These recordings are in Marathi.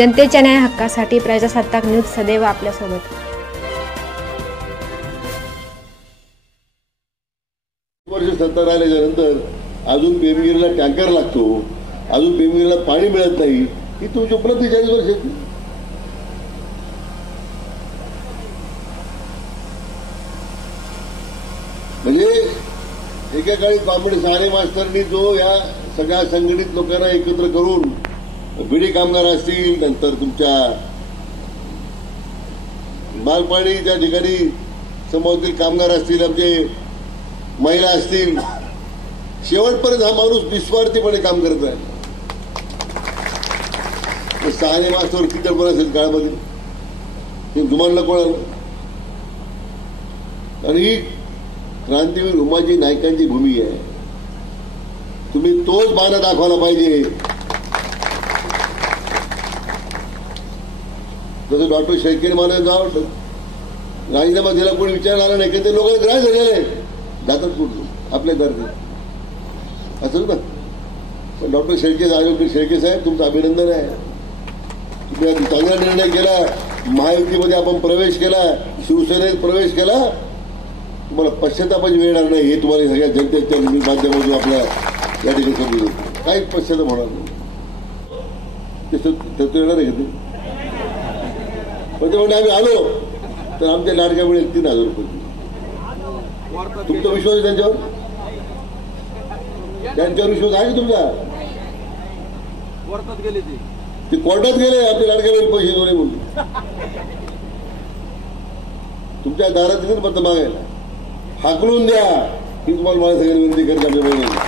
जनतेच्या न्याय हक्कासाठी प्रजासत्ताक न्यूज सदैव आपल्यासोबत. वर्ष सत्ता राहिल्यानंतर अजून पेमगिरीला टँकर लागतो, अजून पेमगिरीला पाणी मिळत नाही, ही तुमची उपलब्धी 40 वर्षाची. म्हणजे एकेकाळी कॉम्रेड साने मास्तरांनी जो या सगळ्या संघटित लोकांना एकत्र करून बिडी कामगार असतील, नंतर तुमच्या मालपाणी त्या ठिकाणी समाजातील कामगार असतील, आमचे महिला असतील, शेवटपर्यंत हा माणूस निस्वार्थीपणे काम करत आहे. साने मास्तर किती पण असेल काळामध्ये हे तुम्हाला कळलं. आणि ही क्रांतीवीर उमाजी नायकांची भूमी आहे. तुम्ही तोच बाणा दाखवायला पाहिजे. जसं डॉक्टर शेळके मला जावं राजीनामा दिला, कोणी विचार आला नाही की ते लोक ग्राह्य झालेले जातात कुठून आपल्या दर्जे असं ना. पण डॉक्टर शेळके साहेब तुमचं अभिनंदन आहे. तुम्ही चांगला निर्णय केला. महायुतीमध्ये आपण प्रवेश केला, शिवसेनेत प्रवेश केला. तुम्हाला पश्चातापाची वेळ येणार नाही हे तुम्हाला सगळ्या जनतेच्या माध्यमातून आपल्या या ठिकाणी समजून काहीच पश्चाताप होणार नाही. ते येणार आहे का ते म्हणजे आम्ही आलो तर आमच्या लाडक्या मिळेल 3000 रुपये. तुमचा विश्वास आहे त्यांच्यावर? त्यांच्यावर विश्वास आहे तुमचा? ते कोर्टात गेले आपल्या लाडक्या मिळेल पैसे दोन्ही म्हणून. तुमच्या दारात येतील मत मागायला, हाकलून द्या ही तुम्हाला मला सगळ्यांनी विनंती करत आपल्या महिन्याने.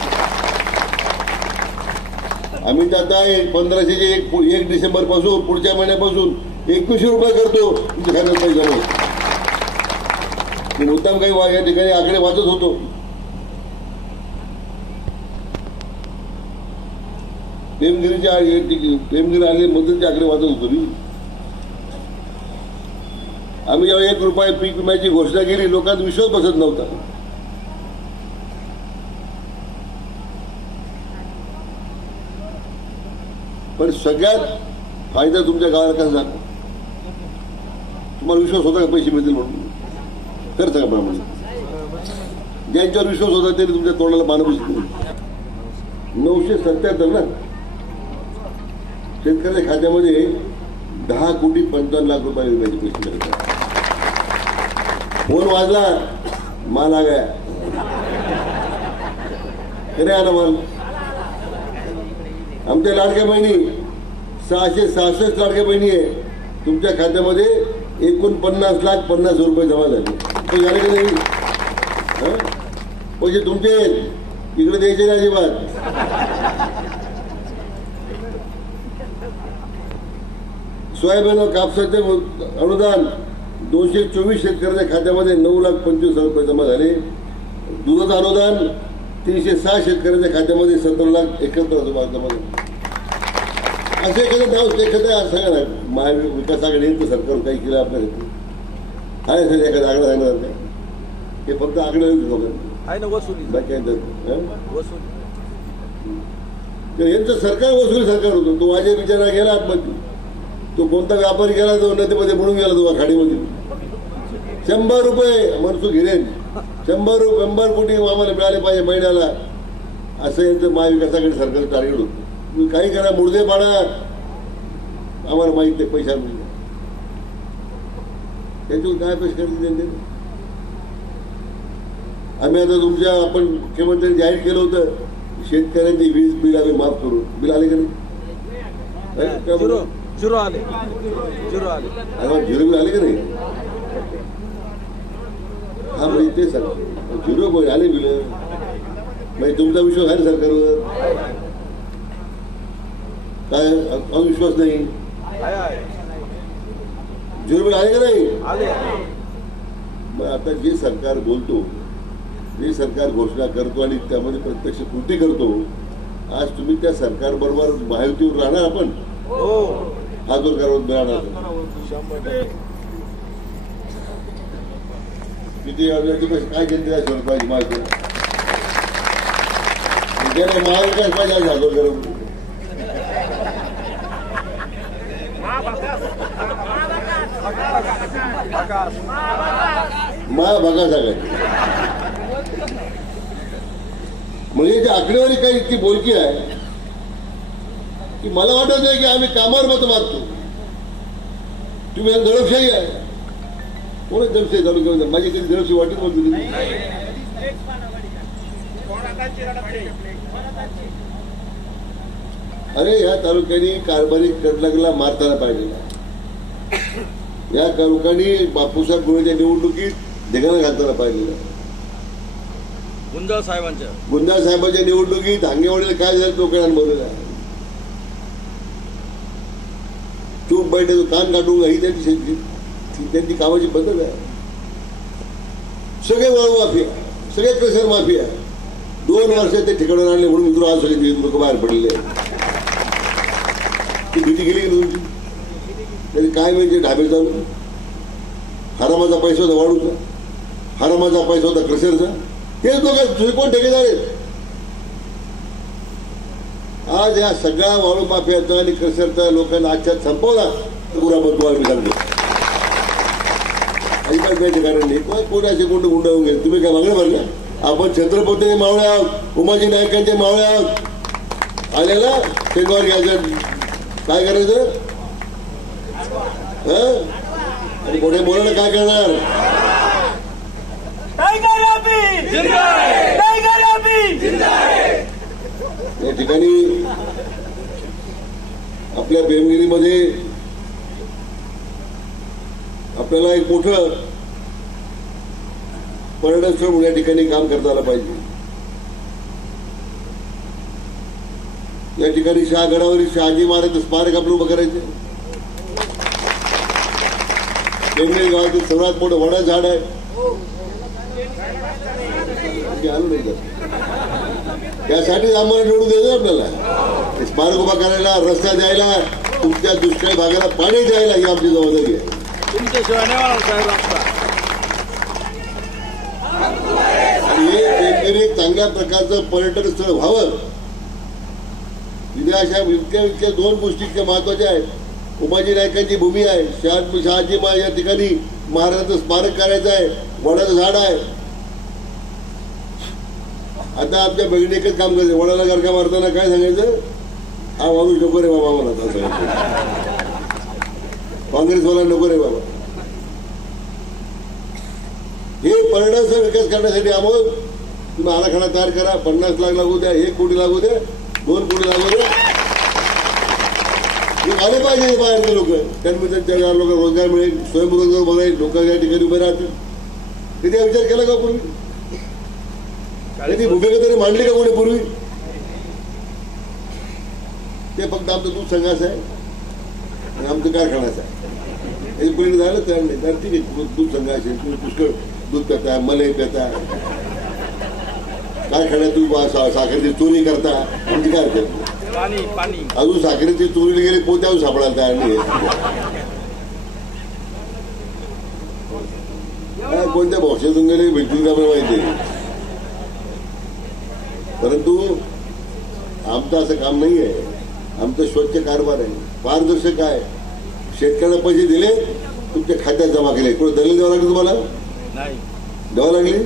आम्ही तर आता 1500चे 1 डिसेंबर पासून पुढच्या महिन्यापासून 2100 रुपये करतो तुमच्या खात्यात पैसा नाही. मुद्दाम काही या ठिकाणी आकडे वाचत होतो. प्रेमगिरी आले मदतीचे आकडे वाचत होतो मी. आम्ही जेव्हा 1 रुपये पीक विम्याची घोषणा केली लोकांचा विश्वास बसत नव्हता. पण सगळ्यात फायदा तुमच्या गावाला कसा झाला? तुम्हाला विश्वास होता का पैसे मिळतील म्हणून? करता का प्रमाणे? ज्यांच्यावर विश्वास होता त्यांनी तुमच्या तोंडाला पानं बसली. 977 ना शेतकऱ्याच्या खात्यामध्ये 10,55,00,000 रुपये विम्याचे पैसे मिळतात. फोन वाजला माल आ गया. खरे आला माल. आमच्या लाडक्या बहिणी 666 लाडक्या बहिणी आहे. तुमच्या खात्यामध्ये 49,50,000 रुपये जमा झाले. ते झाले की नाही? पैसे तुमचे इकडे द्यायचे नाही अजिबात. सोयाबीन व कापसाचे अनुदान 224 शेतकऱ्यांच्या खात्यामध्ये 9,25,000 रुपये जमा झाले. दुधाचं अनुदान 306 शेतकऱ्यांच्या खात्यामध्ये 17,71,000 जमा झाले. असं एखादं नाव एखादं सांगा ना. महाविकास आघाडीचं सरकार काही केलं आपल्यासाठी आहे सर? एखादा आकडा सांगणार नाही. हे फक्त आकडे यांचं सरकार वसुली सरकार होतं. तो माझ्या विचारा गेला आतमध्ये. तो कोणता व्यापारी गेला तो नदीमध्ये बुडून गेला तो खाडीमध्ये. 100 रुपये मनसुख हिरेन 100 कोटी आम्हाला मिळाले पाहिजे महिन्याला असं यांचं महाविकास आघाडी सरकारचं टार्गेट होतं. तुम्ही काही करा, मुर्दे पाडा, आम्हाला माहित नाही पैसा मिळेल. त्याच्यावर काय पैसे करते त्यांनी? आम्ही आता तुमच्या आपण मुख्यमंत्र्यांनी जाहीर केलं होतं शेतकऱ्यांचे वीज बिल आम्ही माफ करू. बिल आले का नाही? झिरो आले बिल आले का नाही? हा म्हणजे ते सर 0 आले बिल. म्हणजे तुमचा विश्वास आहे ना सरकारवर? काय अविश्वास नाही? 0 बिल आले का नाही? मग आता जे सरकार बोलतो, जे सरकार घोषणा करतो आणि त्यामध्ये प्रत्यक्ष कृती करतो, आज तुम्ही त्या सरकार बरोबर महायुतीवर राहणार. आपण हा जो राहणार किती काय जनतेला सोड पाहिजे माहिती महाविकास पाहिजे. महाभागास आघाडी. म्हणजे जी आकडेवारी काही इतकी बोलकी आहे की मला वाटत आहे की आम्ही कामावर मत मारतो. तुम्ही दडपशाही आहे. कोण दडपशाही चालू करून माझी कधी दडपशाही वाटत नव्हती. अरे या तालुक्याने कारभारी कडलगला मारताना पाहिजे. या लोकांनी बापूसाहेब गुरुच्या निवडणुकीत धिगाणा घालताना पाहिजे. गुंजाळ साहेबांच्या निवडणुकीत हांगेवाडीला काय झालं लोकांना बोललेलं आहे. चूप बैठे कान काढून ही त्यांची कामाची पद्धत आहे. सगळे वाळू माफिया, सगळे क्रशर माफिया 2 वर्षात ते ठिकाणून आणले म्हणून मित्र आज सगळे लोक बाहेर पडले. ती भीती गेली की तुमची. त्याचे काय म्हणजे ढाबे चालू, हरामाचा पैसा होता वाढूचा, हरामाचा पैसा होता क्रशरचा. तेच लोक कोण ठेकेदार आहेत. आज या सगळ्या वाळू माफियाचा आणि क्रशरचा लोकांना आजच्या संपवला तर पुरा तुम्हाला मी सांगतो. अजिबात द्यायचे कारण नाही. कोण असे कोणते गुंड होऊन गेले. तुम्ही काय मागण्या भरल्या. आपण छत्रपतीचे मावळे आहोत, उमाजी नायकांचे मावळे आहोत. आलेला शेंगवार घ्यायचं, काय करायचं आणि मोठे बोलायला काय करणार. या ठिकाणी आपल्या बेमगिरीमध्ये आपल्याला एक मोठं पर्यटन स्थळ म्हणून या ठिकाणी काम करता आलं पाहिजे. या ठिकाणी शहागडावरील शहाजी महाराज स्मारक आपलं उभं करायचं. बेमगिरी गावातील सर्वात मोठं वडा झाड आहे. आलो नाही त्यासाठीच आम्हाला निवडून द्यायचं आपल्याला. स्मारक उभा करायला, रस्ता द्यायला, तुमच्या दुष्काळी भागाला पाणी द्यायला ही आमची जबाबदारी आहे. आणि हे एक चांगल्या प्रकारचं पर्यटन स्थळ व्हावं. तिथे अशा इतक्या 2 गोष्टी इतक्या महत्वाच्या आहेत. उमाजी नायकांची भूमी आहे, शहाजी या ठिकाणी महाराजांचं स्मारक करायचं आहे, वडाचं झाड आहे. आता आमच्या बहिणी एकच काम करते, वडाला गारका मारताना काय सांगायचं, हा माणूस नको रे बाबा मला सांगायचं. काँग्रेसवाला नको रे बाबा. हे पर्यटनाचा विकास करण्यासाठी आम्हाला तुम्ही आराखडा तयार करा. 50 लाख लागू द्या, 1 कोटी लागू द्या, 2 कोटी लागू द्या. आले पाहिजे बाहेरचे लोक. त्यांनी त्यांच्या लोक रोजगार मिळेल, स्वयंरोजगार बघायला लोक या ठिकाणी उभे राहतील. किती विचार केला का पूर्वी. भूमिका तरी मांडली का कोणी पूर्वी. ते फक्त आमचं दूध संघाचं आहे आणि आमचं कारखानाचं आहे. हे कोणी झालं तर नाही. तर ठीक आहे, दूध संघाचे तुम्ही पुष्कळ दूध पिता, मलई पिता, कारखान्यातून साखरेची चोरी करता. आमची काय करतो अजून साखरेची चोरीला गेली पोते अजून सापडायला तयार नाही. कोणत्या भाषेतून गेले भेटून का माहिती. परंतु आमचं असं काम नाही आहे. आमचं स्वच्छ कारभार आहे, पारदर्शक आहे. शेतकऱ्यांना पैसे दिले, तुमच्या खात्यात जमा केले. कोणी दलील द्यावं लागले तुम्हाला, द्यावं लागले.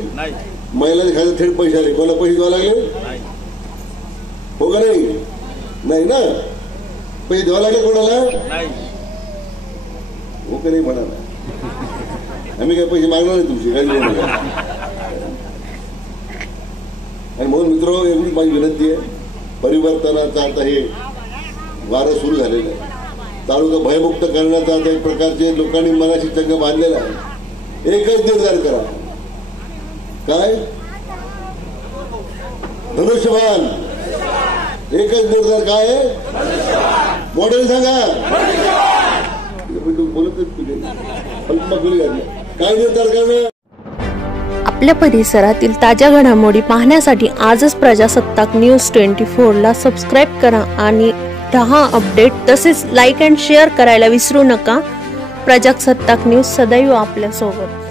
महिलांच्या खात्यात थेट पैसे आले, कोणाला पैसे द्यावं लागले हो का नाही. नाही ना, पैसे द्यावं लागले कोणाला हो का नाही म्हणाला. आम्ही काय पैसे मागणार नाही तुमची काही. आणि म्हणून मित्र एवढी माझी विनंती आहे, परिवर्तनाचा आता हे वारं सुरू झालेलं आहे. तालुका भयमुक्त करण्याचा आता एक प्रकारचे लोकांनी मनाशी चंग बांधलेला आहे. एकच निर्धार करा, काय धनुष्यबाण. एकच निर्धार काय आहे, मॉडेल सांगा. बोलत काय निर्धार करणं. आपल्या परिसरातील ताज्या घडामोडी पाहण्यासाठी आजच प्रजासत्ताक न्यूज 24 ला सबस्क्राईब करा आणि रहा अपडेट. तसेच लाईक अँड शेअर करायला विसरू नका. प्रजासत्ताक न्यूज सदैव आपल्या सोबत.